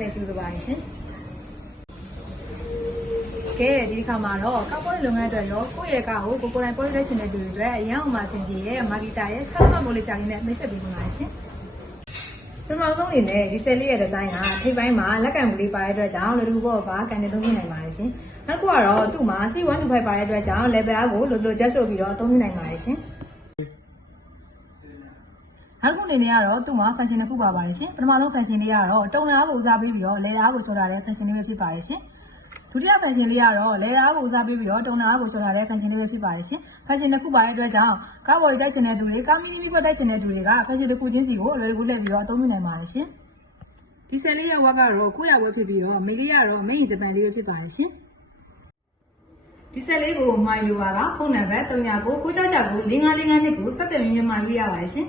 ပြန်လည်ကြိုးစားပါရှင်ကဲဒီခါမှာတော့ကောက်ပွဲလုပ်ငန်းအတွက်ရောကိုယ့်ရဲ့ကားကိုကိုယ်တိုင်ပေါ်လိုက်ချင်တဲ့သူတွေအတွက်အရန်အောင်ပါစင်ပြေရဲ့မာဂီတာရဲ့6လမိုးလေးချာလေးနဲ့မိတ်ဆက်ပေးချင်ပါတယ်ရှင်ပထမဆုံးအနေနဲ့ဒီဆယ်လေးရဲ့ဒီဇိုင်းကထိပ်ပိုင်းမှာလက်ကံကလေးပါတဲ့အတွက်ကြောင့်လူလူဘောပါကန်နေသုံးပြနိုင်ပါတယ်ရှင်နောက်တစ်ခုကတော့သူ့မှာ C125 ပါတဲ့အတွက်ကြောင့် level ကိုလိုလို adjust လုပ်ပြီးတော့သုံးပြနိုင်ပါတယ်ရှင်နောက်တစ်ခုအနေနဲ့ကတော့သူ့မှာ function တစ်ခုပါပါတယ်ရှင်ပထမဆုံး function လေးကတော့တုံနာကိုဦးစားပေးပြီးတော့လေဓာတ်ကိုဆော်ထားတဲ့ function လေးပဲဖြစ်ပါတယ်ရှင်ဒုတိယ function လေးကတော့လေဓာတ်ကိုဦးစားပေးပြီးတော့တုံနာကိုဆော်ထားတဲ့ function လေးပဲဖြစ်ပါတယ်ရှင် function တစ်ခုပါတဲ့အတွက်ကြောင့်ကားပေါ်တိုက်ချင်တဲ့သူတွေကားမီနီမီပေါ်တိုက်ချင်တဲ့သူတွေက function တစ်ခုချင်းစီကိုအလွယ်တကူလက်ပြီးတော့အသုံးပြုနိုင်ပါတယ်ရှင်ဒီဆယ်လေးရဲ့ဝက်ကတော့900ဝက်ဖြစ်ပြီးတော့မေလေးကတော့ main ဂျပန်လေးပဲဖြစ်ပါတယ်ရှင်ဒီဆက်လေးကိုမိုင်ယူပါကဖုန်းနံပါတ်3996695552ကိုဆက်သွယ်မြင်မှန်ပြရပါတယ်ရှင်